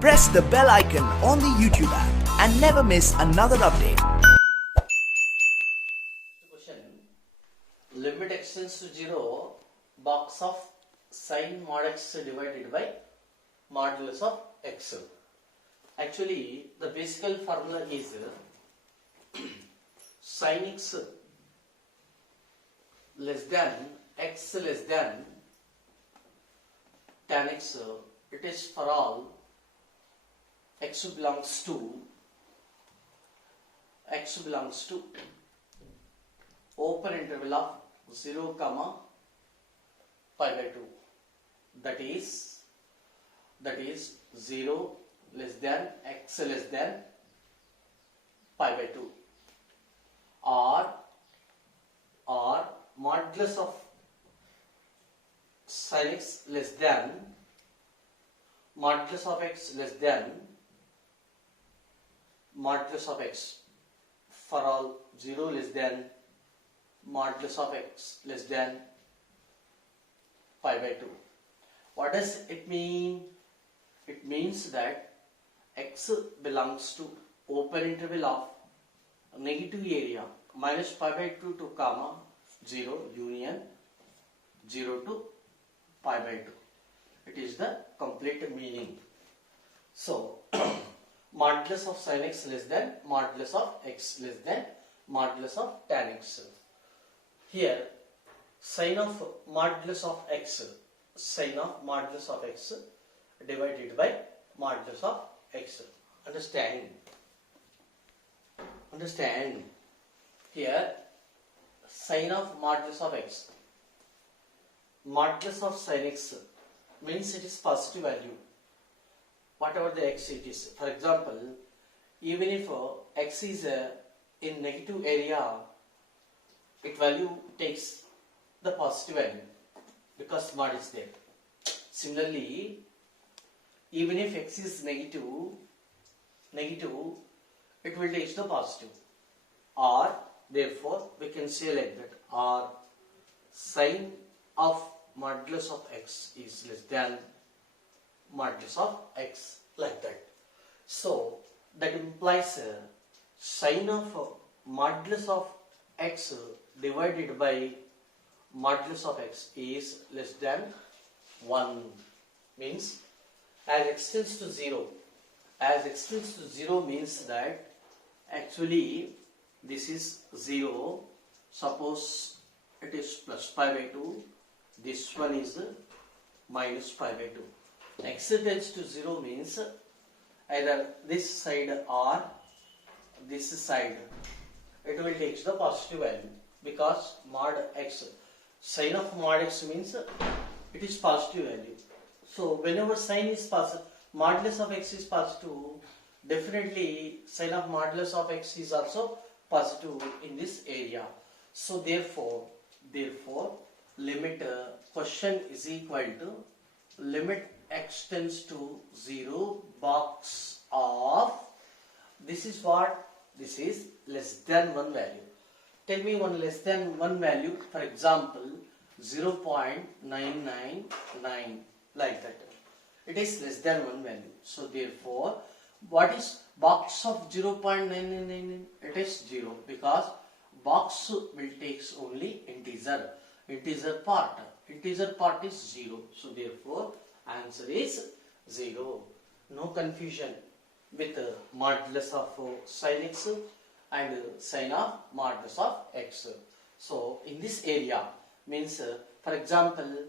Press the bell icon on the YouTube app and never miss another update. Question. Limit x tends to 0, box of sin mod x divided by modulus of x. Actually, the basic formula is sin x less than x less than tan x. It is for all x belongs to open interval of 0, pi by 2. That is 0 less than x less than pi by 2, or modulus of sin x less than modulus of x less than modulus of x for all 0 less than modulus of x less than pi by 2. What does it mean? It means that x belongs to open interval of negative area minus pi by 2 to 0 union 0 to pi by 2. It is the complete meaning. So modulus of sin x less than modulus of x less than modulus of tan x. Here sin of modulus of x divided by modulus of x. Understand? Here sin of modulus of x. Modulus of sin x means it is positive value. Whatever the x it is. For example, even if x is in negative area, its value takes the positive value because mod is there. Similarly, even if x is negative, it will take the positive. Or therefore we can say like that, or sin of modulus of x is less than modulus of x, like that. So that implies sin of modulus of x divided by modulus of x is less than 1. Means as x tends to 0 means that actually this is 0. Suppose it is plus pi by 2, this one is minus pi by 2. X tends to 0 means either this side or this side, it will take the positive value because mod x, sin of mod x means it is positive value. So whenever sin is positive, modulus of x is positive, definitely sin of modulus of x is also positive in this area. So therefore limit question is equal to limit x tends to 0 box of, this is what? This is less than 1 value. Tell me one less than 1 value. For example, 0.999, like that. It is less than 1 value. So therefore, what is box of 0.999? It is 0 because box will takes only integer part. Integer part is 0. So therefore, answer is 0. No confusion with modulus of sin x and sin of modulus of x. So in this area means, for example,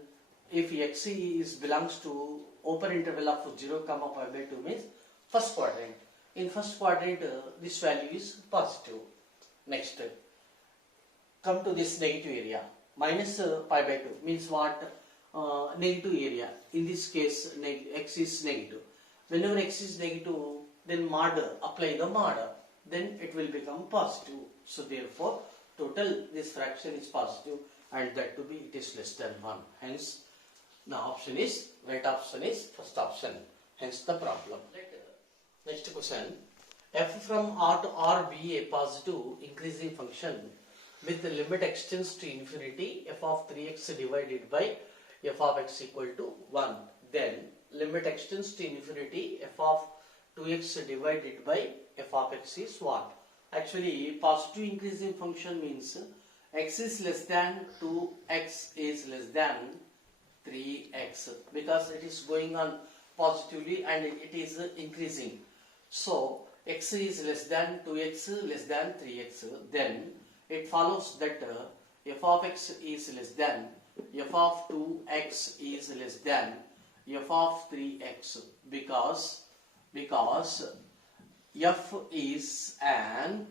if x is belongs to open interval of 0, pi by 2 means first quadrant. In first quadrant, this value is positive. Next, come to this negative area. Minus pi by 2 means what? Negative area. In this case, x is negative. Whenever x is negative, then apply the mod. Then it will become positive. So therefore, total this fraction is positive, and that to be it is less than 1. Hence, the option is, right option is first option. Hence the problem. Next question. F from R to R be a positive increasing function with the limit extends to infinity, f of 3x divided by f of x equal to 1. Then limit extends to infinity, f of 2x divided by f of x is what? Actually, positive increasing function means x is less than 2x is less than 3x, because it is going on positively and it is increasing. So x is less than 2x less than 3x, then it follows that f of x is less than f of 2x is less than f of 3x, because f is an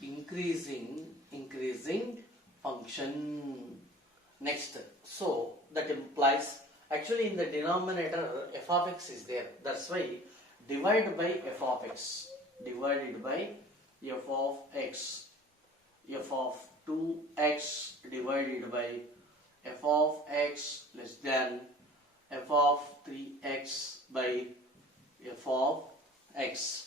increasing function. Next, so that implies, actually in the denominator f of x is there, that's why divide by f of x, divided by f of x, f of 2x divided by f of x less than f of 3x by f of x.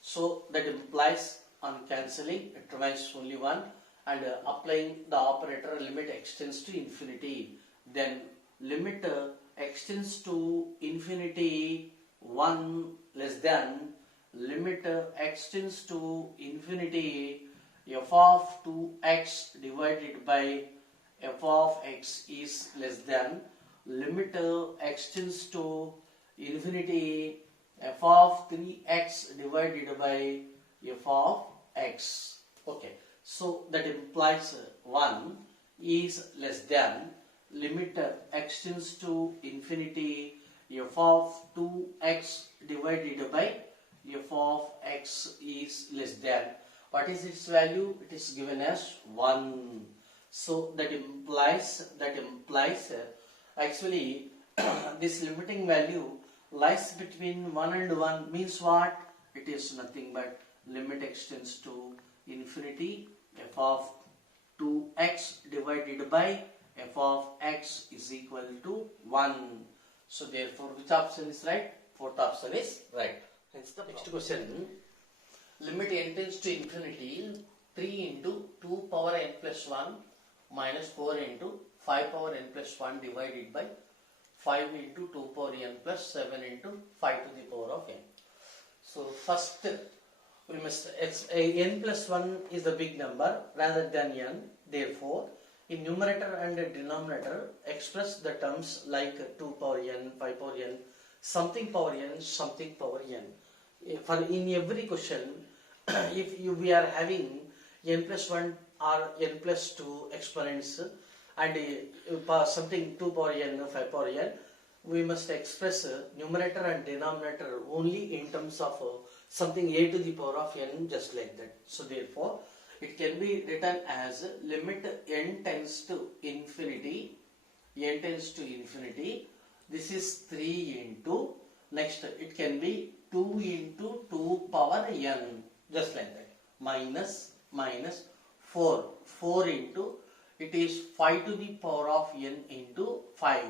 So that implies on cancelling it remains only one, and applying the operator limit extends to infinity, then limit extends to infinity 1 less than limit extends to infinity f of 2x divided by f of x is less than limit extends to infinity f of 3x divided by f of x. Okay, so that implies 1 is less than limit extends to infinity f of 2x divided by f of x is less than, what is its value? It is given as 1. So that implies actually this limiting value lies between 1 and 1, means what? It is nothing but limit extends to infinity f of 2x divided by f of x is equal to 1. So therefore which option is right? Fourth option is right. Hence the next question. Limit n tends to infinity 3 into 2 power n plus 1 minus 4 into 5 power n plus 1 divided by 5 into 2 power n plus 7 into 5 to the power of n. So first we must, n plus 1 is a big number rather than n, therefore in numerator and denominator express the terms like 2 power n, 5 power n, something power n, something power n. For in every question, if we are having n plus 1 or n plus 2 exponents and something 2 power n, 5 power n, we must express numerator and denominator only in terms of something a to the power of n, just like that. So therefore it can be written as limit n tends to infinity, this is 3 into, next it can be 2 into 2 power n, just like that, minus 4 into, it is 5 to the power of n into 5.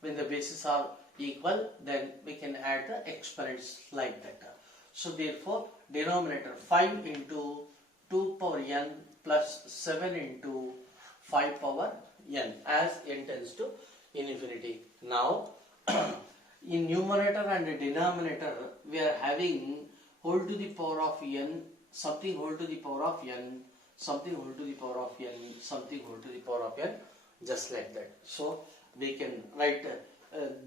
When the bases are equal, then we can add the exponents like that. So therefore denominator 5 into 2 power n plus 7 into 5 power n as n tends to infinity. Now in numerator and denominator we are having whole to the power of n, something whole to the power of n, something whole to the power of n, something whole to the power of n, just like that. So we can write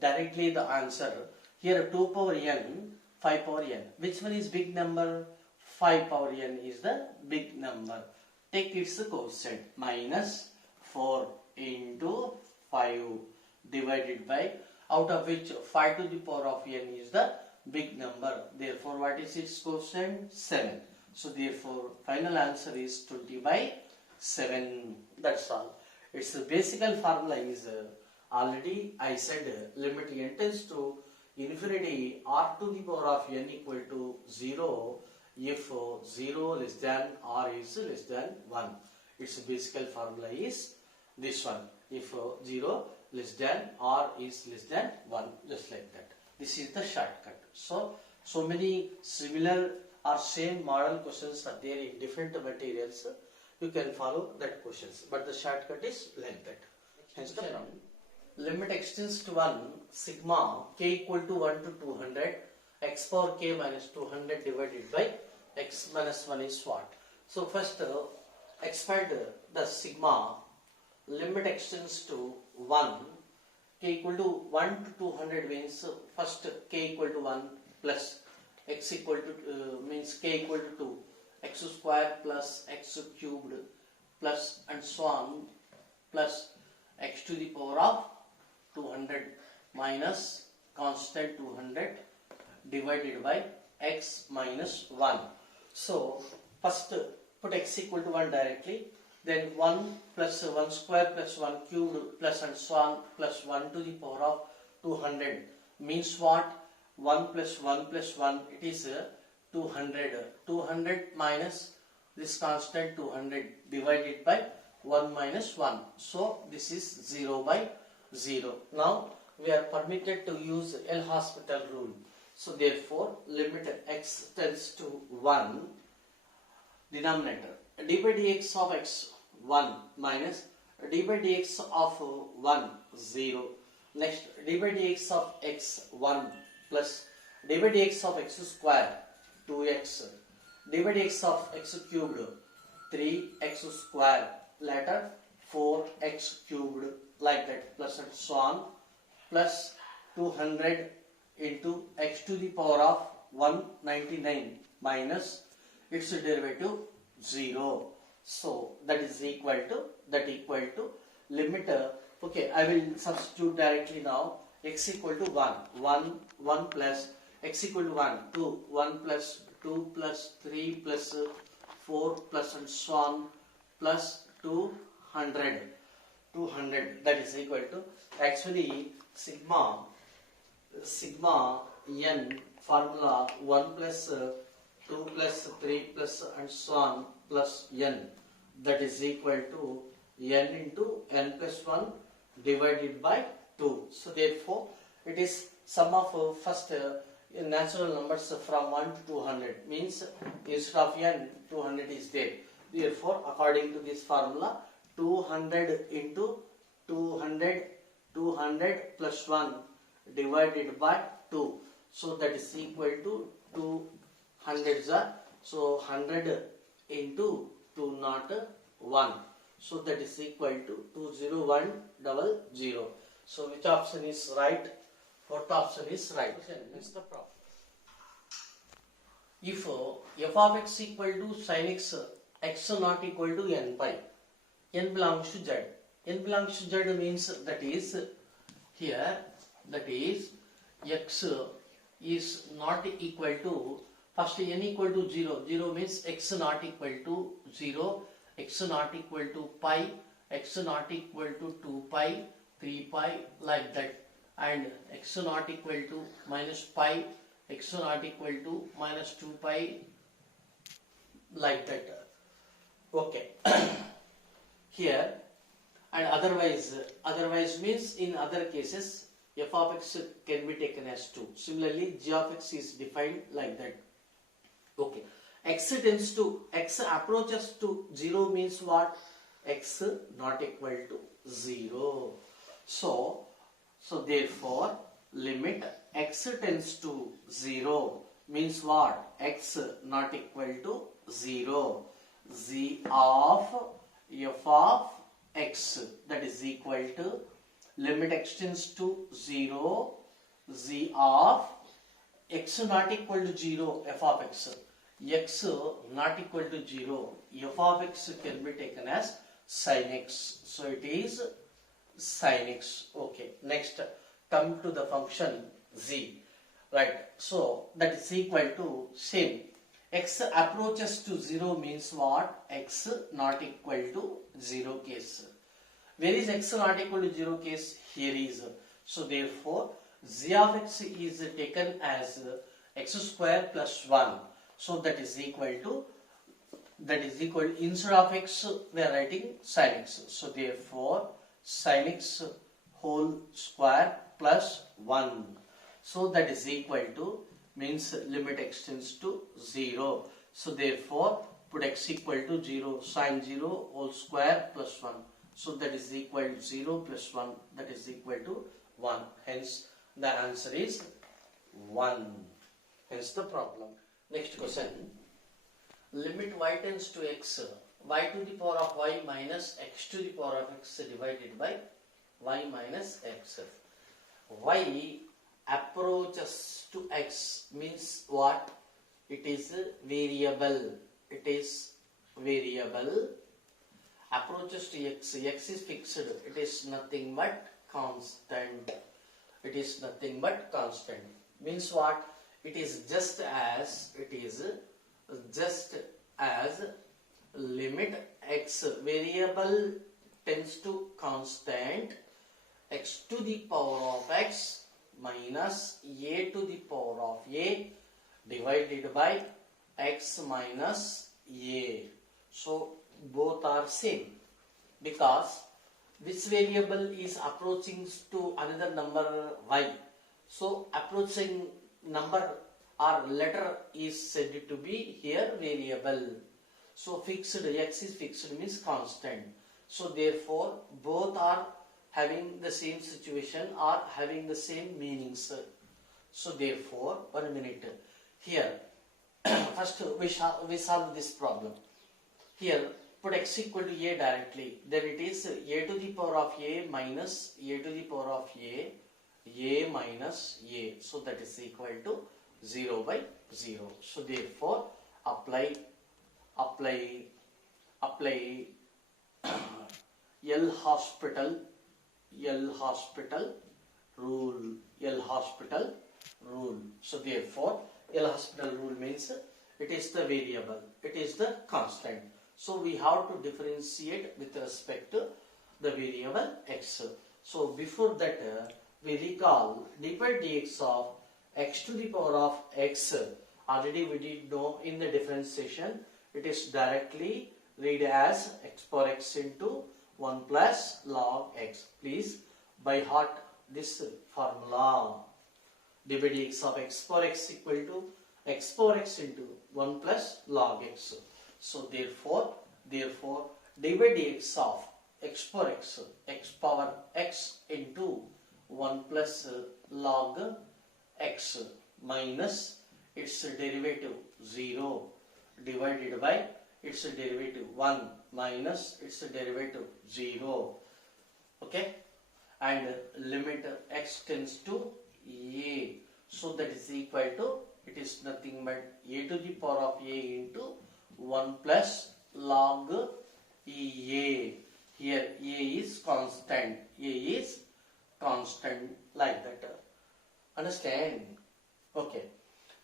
directly the answer. Here 2 power n, 5 power n. Which one is big number? 5 power n is the big number. Take its quotient, minus 4 into 5 divided by, out of which 5 to the power of n is the big number. Therefore what is its quotient? 7. So therefore final answer is 20 by 7. That's all. Its basic formula is already I said limit n tends to infinity r to the power of n equal to 0 if 0 less than r is less than 1. Its basic formula is this one. If 0 less than r is less than 1, just like that. This is the shortcut. So many similar or same model questions are there in different materials. You can follow that questions, but the shortcut is like that. Hence the problem. limit extends to 1, sigma k equal to 1 to 200, x power k minus 200 divided by x minus 1 is what? So first expand the sigma limit extends to 1, k equal to 1 to 200 means first k equal to 1 plus x equal to means k equal to 2, x square plus x cubed plus and so on plus x to the power of 200 minus constant 200 divided by x minus 1. So first put x equal to 1 directly, then 1 plus 1 square plus 1 cubed plus and so on plus 1 to the power of 200 means what? 1 plus 1 plus 1, it is 200. 200 minus this constant 200 divided by 1 minus 1. So this is 0 by 0. Now we are permitted to use L Hospital rule. So therefore limit x tends to 1, denominator d by dx of x 1 minus d by dx of 1 0. Next d by dx of x 1 plus d by dx of x square 2x, d by dx of x cubed 3x square, later 4x cubed, like that, plus and so on, plus 200 into x to the power of 199 minus its derivative 0. So that is equal to limit. Okay, I will substitute directly now. X equal to 1 plus x equal to 1 2 1 plus 2 plus 3 plus 4 plus and so on plus 200 that is equal to, actually sigma n formula 1 plus 2 plus 3 plus and so on plus n, that is equal to n into n plus 1 divided by 2. So therefore it is sum of first natural numbers from 1 to 200, means instead of n 200 is there. Therefore according to this formula 200 into 200 plus 1 divided by 2. So that is equal to 200s are, so 100 into 201. So that is equal to 20100. So which option is right? Fourth option is right. Next the problem. If f of x equal to sin x, x not equal to n pi, n belongs to z. N belongs to z means that is here, that is x is not equal to, first n equal to 0. 0 means x not equal to 0, x not equal to pi, x not equal to 2 pi, 3 pi, like that, and x not equal to minus pi, x not equal to minus 2 pi, like that. Okay. Here, and otherwise means in other cases f of x can be taken as 2. Similarly g of x is defined like that. Okay, x approaches to 0 means what? X not equal to 0. So therefore limit x tends to 0 means what? X not equal to 0. Z of f of x, that is equal to limit x tends to 0, z of x not equal to 0, f of x. X not equal to 0, f of x can be taken as sin x. So it is sin x. Okay, next come to the function z, right? So that is equal to same. X approaches to 0 means what? X not equal to 0 case. Where is x not equal to 0 case? Here is. So therefore z of x is taken as x square plus 1. So that is equal to, instead of x we are writing sin x. So therefore sin x whole square plus 1. So that is equal to, means limit x tends to 0. So therefore put x equal to 0, sin 0 whole square plus 1. So that is equal to 0 plus 1, that is equal to 1. Hence the answer is 1. Hence the problem. Next question. Limit y tends to x, y to the power of y minus x to the power of x divided by y minus x. Y approaches to x means what? It is a variable. It is variable. Approaches to x. X is fixed. It is nothing but constant. It is nothing but constant. Means what? It is just as limit x variable tends to constant x to the power of x minus a to the power of a divided by x minus a. So both are same because this variable is approaching to another number y. So approaching number or letter is said to be here variable. So fixed, x is fixed means constant. So therefore both are having the same situation or having the same meanings. So therefore, 1 minute. Here, first we solve this problem. Here, put x equal to a directly. Then it is a to the power of a minus a to the power of a minus a. So that is equal to 0 by 0. So therefore, apply L hospital rule. So therefore, L hospital rule means it is the variable, it is the constant. So we have to differentiate with respect to the variable x. So before that, we recall dy by dx of x to the power of x. Already we did know in the differentiation, it is directly read as x power x into 1 plus log x. Please by heart this formula. Dy by dx of x power x equal to x power x into 1 plus log x. So therefore dy by dx of x power x into 1 plus log x minus its derivative 0 divided by its derivative 1 minus its derivative 0. Okay, and limit x tends to a. So that is equal to, it is nothing but a to the power of a into 1 plus log a. Here a is constant. A is constant like that. Understand? Okay.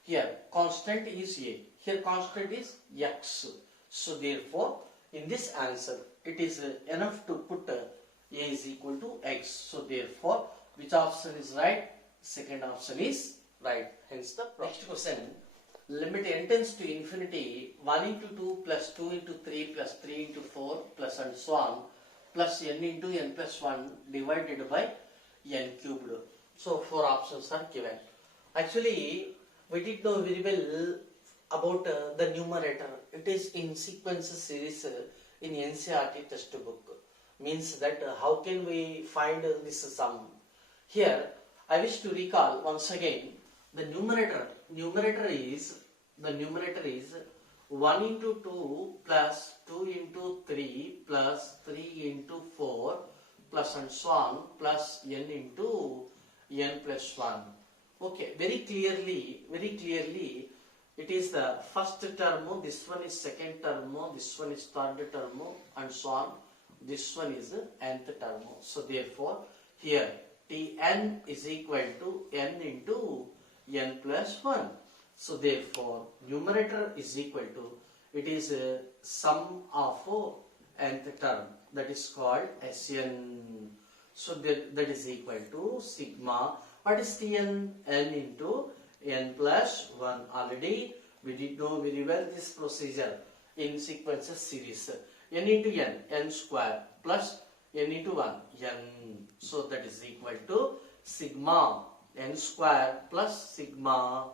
Here constant is a. Here constant is x. So therefore, in this answer, it is enough to put a is equal to x. So therefore, which option is right? Second option is right. Hence the next question. Limit n tends to infinity 1 into 2 plus 2 into 3 plus 3 into 4 plus and so on plus n into n plus 1 divided by n cubed. So 4 options are given. Actually, we did know very well about the numerator. It is in sequence series in NCERT textbook. Means that how can we find this sum? Here I wish to recall once again the numerator is 1 into 2 plus 2 into 3 plus 3 into 4 plus and so on plus n into n plus 1. Okay, very clearly it is the first term, this one is second term, this one is third term and so on. This one is nth term. So therefore here Tn is equal to n into n plus 1. So therefore numerator is equal to, it is a sum of nth term, that is called Sn. So that is equal to sigma. What is Tn? N into n plus 1. Already we did know very well this procedure in sequences series. N into n square plus n into 1, n. So that is equal to sigma n square plus sigma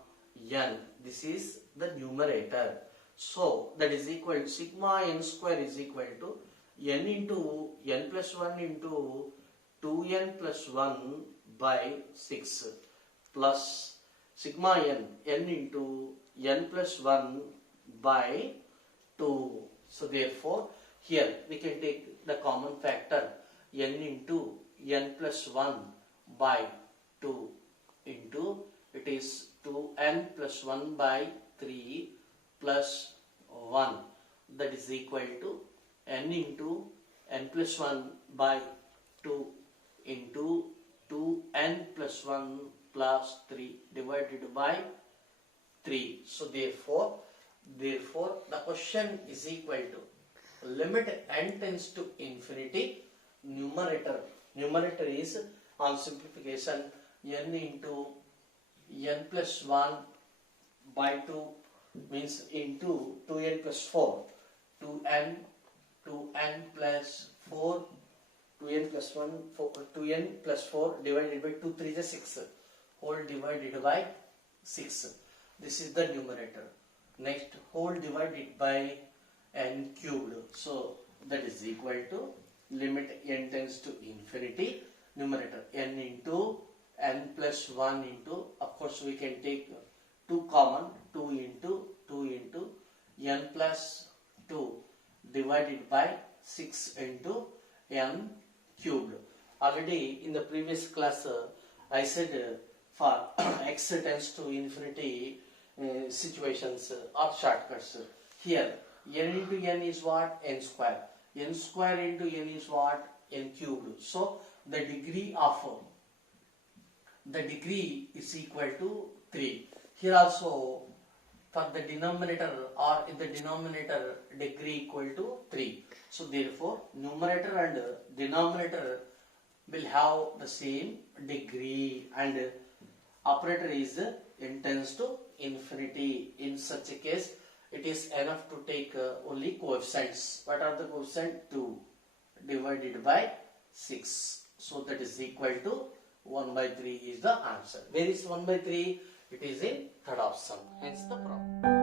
n. This is the numerator. So that is equal to sigma n square is equal to n into n plus 1 into 2n plus 1 by 6 plus sigma n into n plus 1 by 2. So therefore here we can take the common factor n into n plus 1 by 2 into it is 2n plus 1 by 3 plus 1, that is equal to n into n plus 1 by 2 into 2n plus 1 plus 3 divided by 3. So therefore the question is equal to limit n tends to infinity, numerator is on simplification n into n plus 1 by 2 means into 2n plus 4, 2n plus 4, 2n plus 1, 2n plus 4 divided by 2 3 is 6, whole divided by 6. This is the numerator. Next, whole divided by n cubed. So that is equal to limit n tends to infinity, numerator n into n plus 1 into, of course we can take 2 common, 2 into n plus 2 divided by 6 into n cubed. Already in the previous class I said for x tends to infinity situations or shortcuts. Here n into n is what? N square. N square into n is what? N cubed. So the degree is equal to 3. Here also for the denominator or in the denominator degree equal to 3. So therefore numerator and denominator will have the same degree and operator is n tends to infinity. In such a case it is enough to take only coefficients. What are the coefficients? 2 divided by 6. So that is equal to 1 by 3 is the answer. Where is 1 by 3? It is in third option. Hence the problem.